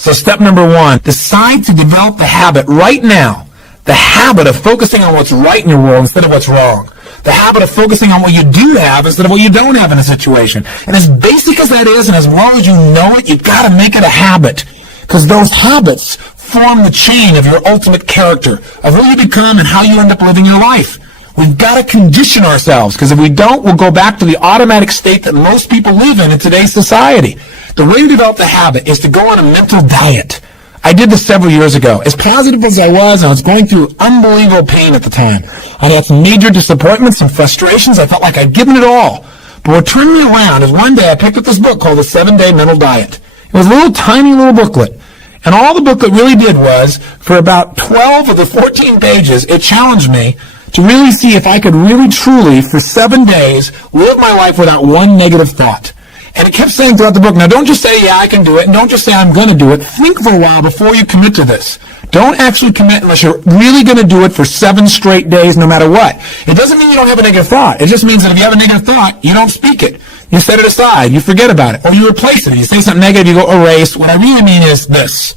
So step number 1, decide to develop the habit right now, the habit of focusing on what's right in your world instead of what's wrong. The habit of focusing on what you do have instead of what you don't have in a situation. And as basic as that is, and as long as you know it, you've got to make it a habit. Because those habits form the chain of your ultimate character, of who you become and how you end up living your life. We've got to condition ourselves, because if we don't, we'll go back to the automatic state that most people live in today's society. The way to develop the habit is to go on a mental diet. I did this several years ago. As positive as I was going through unbelievable pain at the time. I had some major disappointments and frustrations. I felt like I'd given it all. But what turned me around is one day I picked up this book called The 7-Day Mental Diet. It was a little tiny little booklet. And all the booklet really did was, for about 12 of the 14 pages, it challenged me to really see if I could really truly, for 7 days, live my life without one negative thought. And it kept saying throughout the book, now don't just say, yeah, I can do it, and don't just say, I'm going to do it. Think for a while before you commit to this. Don't actually commit unless you're really going to do it for 7 straight days, no matter what. It doesn't mean you don't have a negative thought. It just means that if you have a negative thought, you don't speak it. You set it aside. You forget about it. Or you replace it. You say something negative, you go erase. What I really mean is this.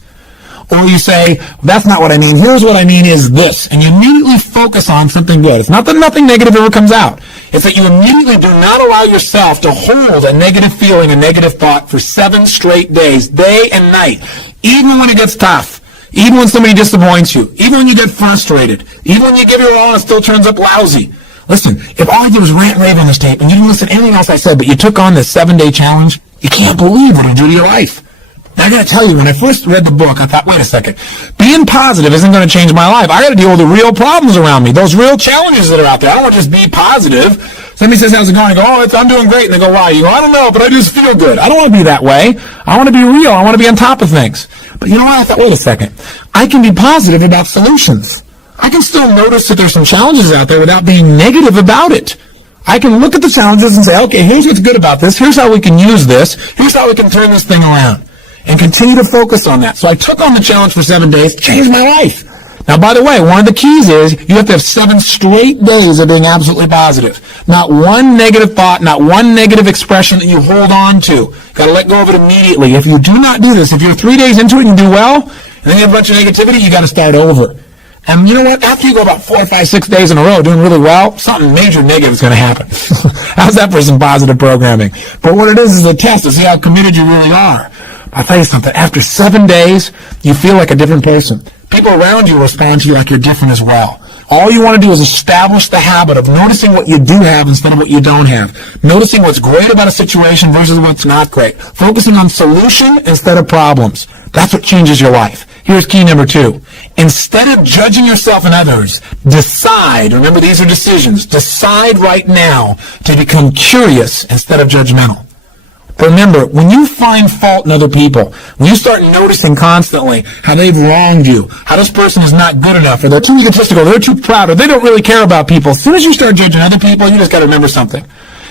Or you say, that's not what I mean. Here's what I mean is this. And you immediately focus on something good. It's not that nothing negative ever comes out. It's that you immediately do not allow yourself to hold a negative feeling, a negative thought for 7 straight days, day and night. Even when it gets tough. Even when somebody disappoints you. Even when you get frustrated. Even when you give your all and it still turns up lousy. Listen, if all I did was rant and rave on this tape and you didn't listen to anything else I said, but you took on this 7-day challenge, you can't believe what it'll do to your life. Now, I got to tell you, when I first read the book, I thought, wait a second. Being positive isn't going to change my life. I got to deal with the real problems around me, those real challenges that are out there. I don't want to just be positive. Somebody says, how's it going? I go, I'm doing great. And they go, why? You go, I don't know, but I just feel good. I don't want to be that way. I want to be real. I want to be on top of things. But you know what? I thought, wait a second. I can be positive about solutions. I can still notice that there's some challenges out there without being negative about it. I can look at the challenges and say, okay, here's what's good about this. Here's how we can use this. Here's how we can turn this thing around. And continue to focus on that. So I took on the challenge for 7 days, changed my life. Now, by the way, one of the keys is you have to have 7 straight days of being absolutely positive. Not one negative thought, not one negative expression that you hold on to. Got to let go of it immediately. If you do not do this, if you're 3 days into it and you do well, and then you have a bunch of negativity, you got to start over. And you know what? After you go about 4, 5, 6 days in a row doing really well, something major negative is going to happen. How's that for some positive programming? But what it is a test to see how committed you really are. I'll tell you something. After 7 days, you feel like a different person. People around you respond to you like you're different as well. All you want to do is establish the habit of noticing what you do have instead of what you don't have. Noticing what's great about a situation versus what's not great. Focusing on solution instead of problems. That's what changes your life. Here's key number 2. Instead of judging yourself and others, decide, remember these are decisions, decide right now to become curious instead of judgmental. Remember, when you find fault in other people, when you start noticing constantly how they've wronged you, how this person is not good enough, or they're too egotistical, they're too proud, or they don't really care about people, as soon as you start judging other people, you just got to remember something.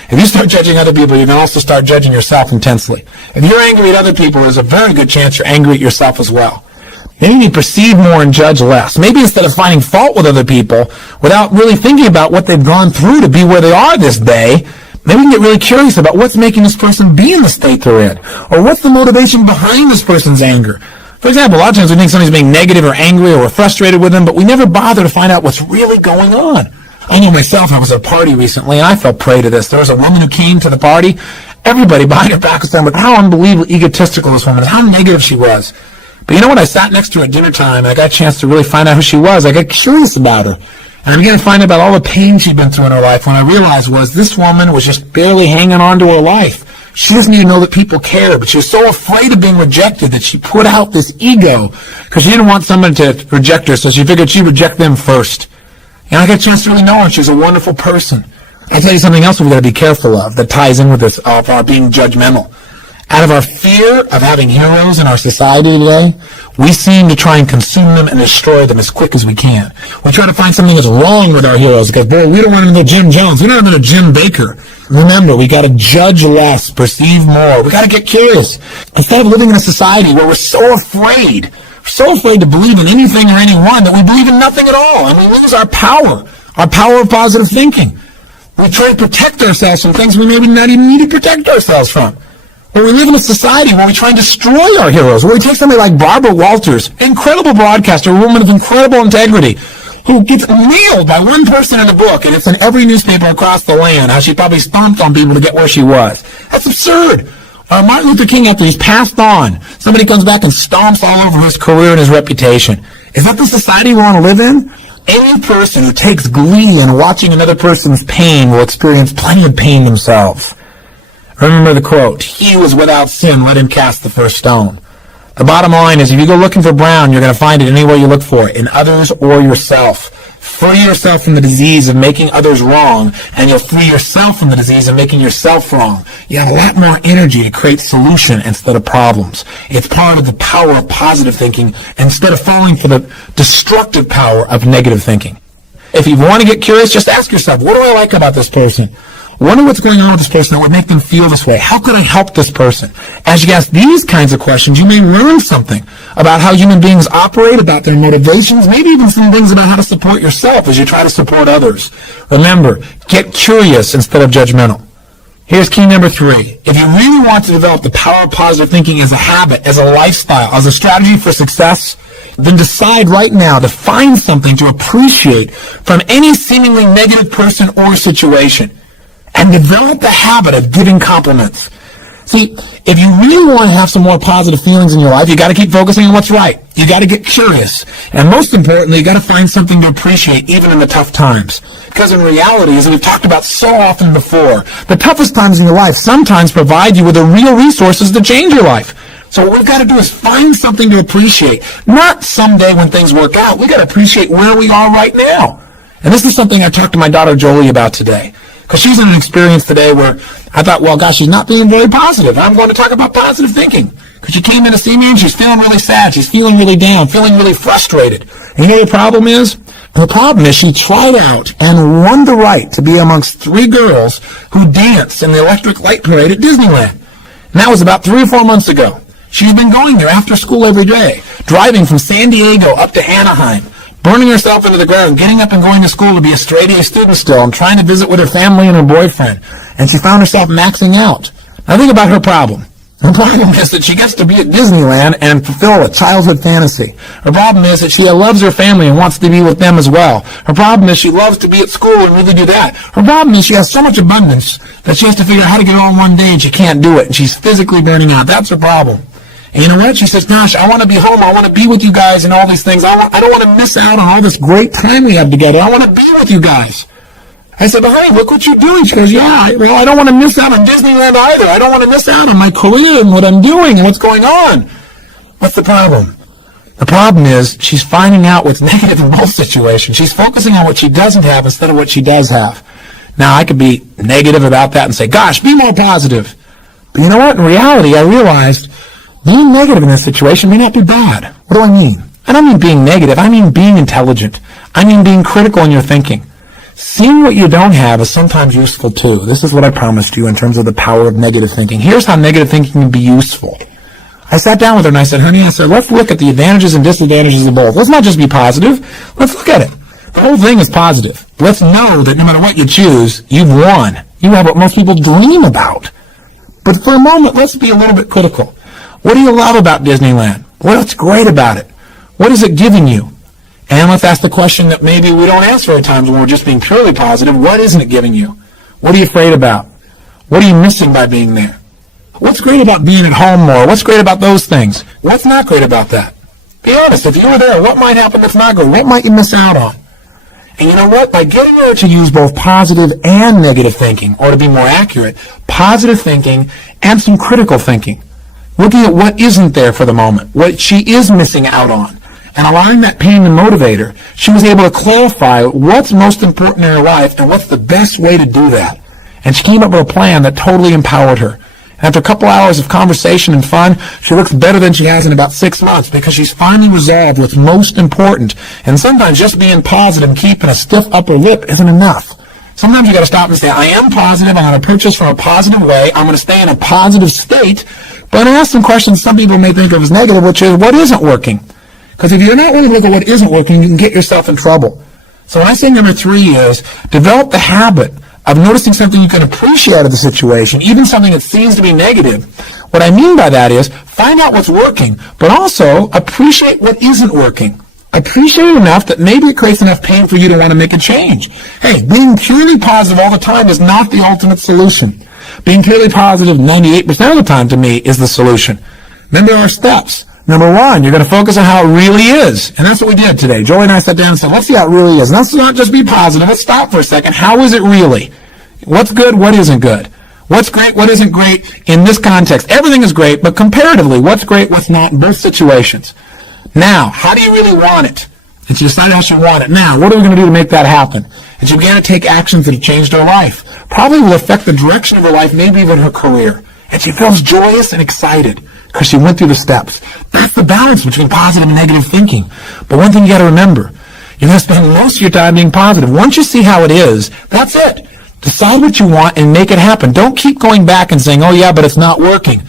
If you start judging other people, you can also start judging yourself intensely. If you're angry at other people, there's a very good chance you're angry at yourself as well. Maybe you perceive more and judge less. Maybe instead of finding fault with other people, without really thinking about what they've gone through to be where they are this day, maybe you can get really curious about what's making this person be in the state they're in. Or what's the motivation behind this person's anger. For example, a lot of times we think somebody's being negative or angry or we're frustrated with them, but we never bother to find out what's really going on. I know myself, I was at a party recently, and I fell prey to this. There was a woman who came to the party. Everybody behind her back was saying, but how unbelievably egotistical this woman is, how negative she was. But you know what? I sat next to her at dinner time, and I got a chance to really find out who she was. I got curious about her. And I began to find out about all the pain she'd been through in her life. When I realized was this woman was just barely hanging on to her life. She doesn't even know that people care, but she was so afraid of being rejected that she put out this ego because she didn't want someone to reject her, so she figured she'd reject them first. And I got a chance to really know her. She's a wonderful person. I'll tell you something else we've got to be careful of that ties in with this of our being judgmental. Out of our fear of having heroes in our society today, we seem to try and consume them and destroy them as quick as we can. We try to find something that's wrong with our heroes because, boy, we don't want to know Jim Jones. We don't want to know Jim Baker. Remember, we got to judge less, perceive more. We got to get curious. Instead of living in a society where we're so afraid to believe in anything or anyone that we believe in nothing at all, and we lose our power of positive thinking. We try to protect ourselves from things we maybe not even need to protect ourselves from. Or we live in a society where we try and destroy our heroes, where we take somebody like Barbara Walters, incredible broadcaster, a woman of incredible integrity, who gets nailed by one person in a book, and it's in every newspaper across the land, how she probably stomped on people to get where she was. That's absurd. Martin Luther King, after he's passed on, somebody comes back and stomps all over his career and his reputation. Is that the society we want to live in? Any person who takes glee in watching another person's pain will experience plenty of pain themselves. Remember the quote, "He who is without sin, let him cast the first stone." The bottom line is, if you go looking for brown, you're going to find it anywhere you look for it, in others or yourself. Free yourself from the disease of making others wrong, and you'll free yourself from the disease of making yourself wrong. You have a lot more energy to create solution instead of problems. It's part of the power of positive thinking instead of falling for the destructive power of negative thinking. If you want to get curious, just ask yourself, what do I like about this person? Wonder what's going on with this person that would make them feel this way. How could I help this person? As you ask these kinds of questions, you may learn something about how human beings operate, about their motivations, maybe even some things about how to support yourself as you try to support others. Remember, get curious instead of judgmental. Here's key number 3. If you really want to develop the power of positive thinking as a habit, as a lifestyle, as a strategy for success, then decide right now to find something to appreciate from any seemingly negative person or situation. And develop the habit of giving compliments. See, if you really want to have some more positive feelings in your life, you got to keep focusing on what's right. You got to get curious. And most importantly, you got to find something to appreciate even in the tough times. Because in reality, as we've talked about so often before, the toughest times in your life sometimes provide you with the real resources to change your life. So what we've got to do is find something to appreciate. Not someday when things work out. We've got to appreciate where we are right now. And this is something I talked to my daughter Jolie about today. Because she's in an experience today where I thought, well, gosh, she's not being very positive. I'm going to talk about positive thinking. Because she came in to see me and she's feeling really sad. She's feeling really down, feeling really frustrated. And you know what the problem is? The problem is she tried out and won the right to be amongst 3 girls who dance in the electric light parade at Disneyland. And that was about 3 or 4 months ago. She's been going there after school every day, driving from San Diego up to Anaheim, burning herself into the ground, getting up and going to school to be a straight-A student still, and trying to visit with her family and her boyfriend. And she found herself maxing out. Now think about her problem. Her problem is that she gets to be at Disneyland and fulfill a childhood fantasy. Her problem is that she loves her family and wants to be with them as well. Her problem is she loves to be at school and really do that. Her problem is she has so much abundance that she has to figure out how to get it all in one day and she can't do it. And she's physically burning out. That's her problem. And you know what? She says, gosh, I want to be home. I want to be with you guys and all these things. I don't want to miss out on all this great time we have together. I want to be with you guys. I said, but honey, look what you're doing. She goes, yeah, well, I don't want to miss out on Disneyland either. I don't want to miss out on my career and what I'm doing and what's going on. What's the problem? The problem is she's finding out what's negative in both situations. She's focusing on what she doesn't have instead of what she does have. Now, I could be negative about that and say, gosh, be more positive. But you know what? In reality, I realized being negative in this situation may not be bad. What do I mean? I don't mean being negative. I mean being intelligent. I mean being critical in your thinking. Seeing what you don't have is sometimes useful too. This is what I promised you in terms of the power of negative thinking. Here's how negative thinking can be useful. I sat down with her and I said, honey, let's look at the advantages and disadvantages of both. Let's not just be positive. Let's look at it. The whole thing is positive. Let's know that no matter what you choose, you've won. You have what most people dream about. But for a moment, let's be a little bit critical. What do you love about Disneyland? What's great about it? What is it giving you? And let's ask the question that maybe we don't answer at times when we're just being purely positive. What isn't it giving you? What are you afraid about? What are you missing by being there? What's great about being at home more? What's great about those things? What's not great about that? Be honest. If you were there, what might happen that's not good? What might you miss out on? And you know what? By getting her to use both positive and negative thinking, or to be more accurate, positive thinking and some critical thinking, looking at what isn't there for the moment, what she is missing out on, and allowing that pain to motivate her, she was able to clarify what's most important in her life and what's the best way to do that. And she came up with a plan that totally empowered her. And after a couple hours of conversation and fun, she looks better than she has in about 6 months because she's finally resolved what's most important. And sometimes just being positive and keeping a stiff upper lip isn't enough. Sometimes you got to stop and say, I am positive. I'm going to approach this from a positive way. I'm going to stay in a positive state. But I ask some questions some people may think of as negative, which is, what isn't working? Because if you're not willing to look at what isn't working, you can get yourself in trouble. So when I say number 3 is, develop the habit of noticing something you can appreciate out of the situation, even something that seems to be negative. What I mean by that is find out what's working, but also appreciate what isn't working. Appreciate it enough that maybe it creates enough pain for you to want to make a change. Hey, being purely positive all the time is not the ultimate solution. Being purely positive 98% of the time to me is the solution. Remember our steps. Number one, you're going to focus on how it really is. And that's what we did today. Joey and I sat down and said, let's see how it really is. And let's not just be positive. Let's stop for a second. How is it really? What's good? What isn't good? What's great? What isn't great in this context? Everything is great, but comparatively, what's great? What's not in both situations? Now, how do you really want it? And she decided how she wanted it. Now, what are we going to do to make that happen? And she began to take actions that have changed her life. Probably will affect the direction of her life, maybe even her career. And she feels joyous and excited because she went through the steps. That's the balance between positive and negative thinking. But one thing you got to remember, you're going to spend most of your time being positive. Once you see how it is, that's it. Decide what you want and make it happen. Don't keep going back and saying, oh yeah, but it's not working.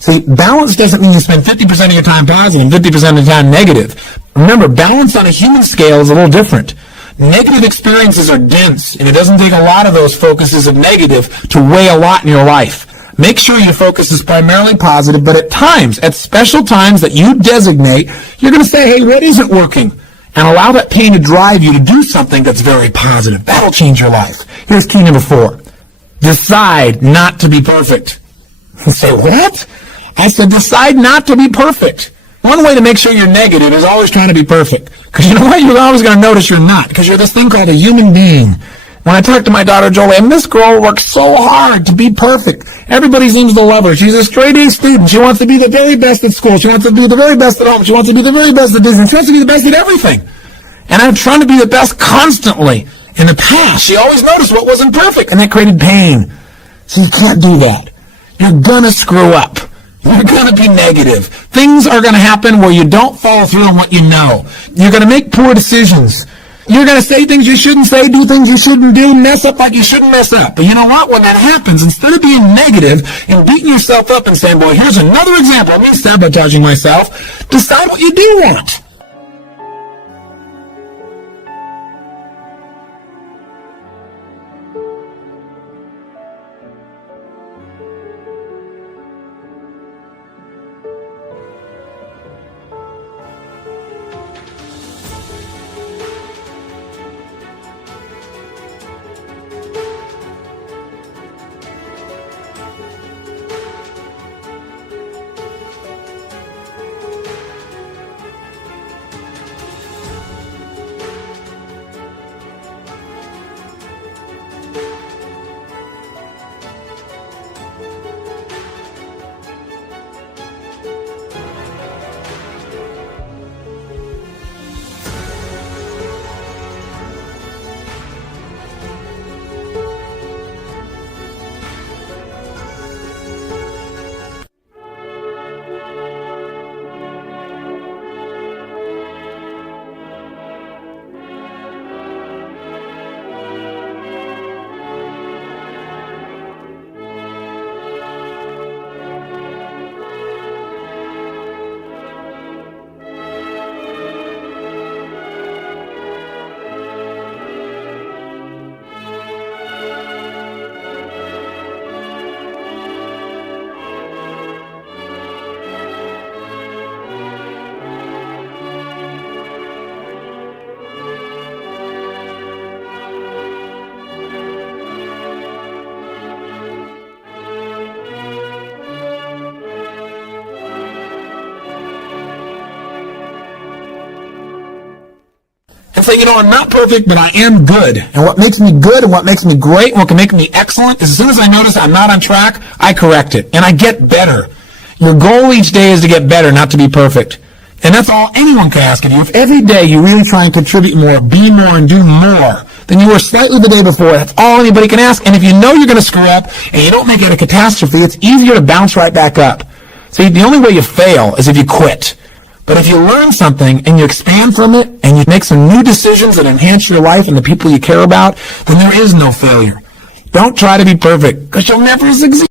See, balance doesn't mean you spend 50% of your time positive and 50% of the time negative. Remember, balance on a human scale is a little different. Negative experiences are dense, and it doesn't take a lot of those focuses of negative to weigh a lot in your life. Make sure your focus is primarily positive, but at times, at special times that you designate, you're going to say, hey, what isn't working? And allow that pain to drive you to do something that's very positive. That'll change your life. Here's key number 4. Decide not to be perfect. You say, what? I said, decide not to be perfect. One way to make sure you're negative is always trying to be perfect. Because you know what? You're always going to notice you're not. Because you're this thing called a human being. When I talk to my daughter Jolie, and this girl works so hard to be perfect. Everybody seems to love her. She's a straight A student. She wants to be the very best at school. She wants to be the very best at home. She wants to be the very best at Disney. She wants to be the best at everything. And I'm trying to be the best constantly. In the past, she always noticed what wasn't perfect, and that created pain. So you can't do that. You're going to screw up. You're going to be negative. Things are going to happen where you don't follow through on what you know. You're going to make poor decisions. You're going to say things you shouldn't say, do things you shouldn't do, mess up like you shouldn't mess up. But you know what? When that happens, instead of being negative and beating yourself up and saying, boy, here's another example of me sabotaging myself, decide what you do want. And say, you know, I'm not perfect, but I am good. And what makes me good and what makes me great and what can make me excellent is as soon as I notice I'm not on track, I correct it. And I get better. Your goal each day is to get better, not to be perfect. And that's all anyone can ask of you. If every day you really try and contribute more, be more, and do more than you were slightly the day before, that's all anybody can ask. And if you know you're going to screw up and you don't make it a catastrophe, it's easier to bounce right back up. See, the only way you fail is if you quit. But if you learn something and you expand from it and you make some new decisions that enhance your life and the people you care about, then there is no failure. Don't try to be perfect because you'll never succeed.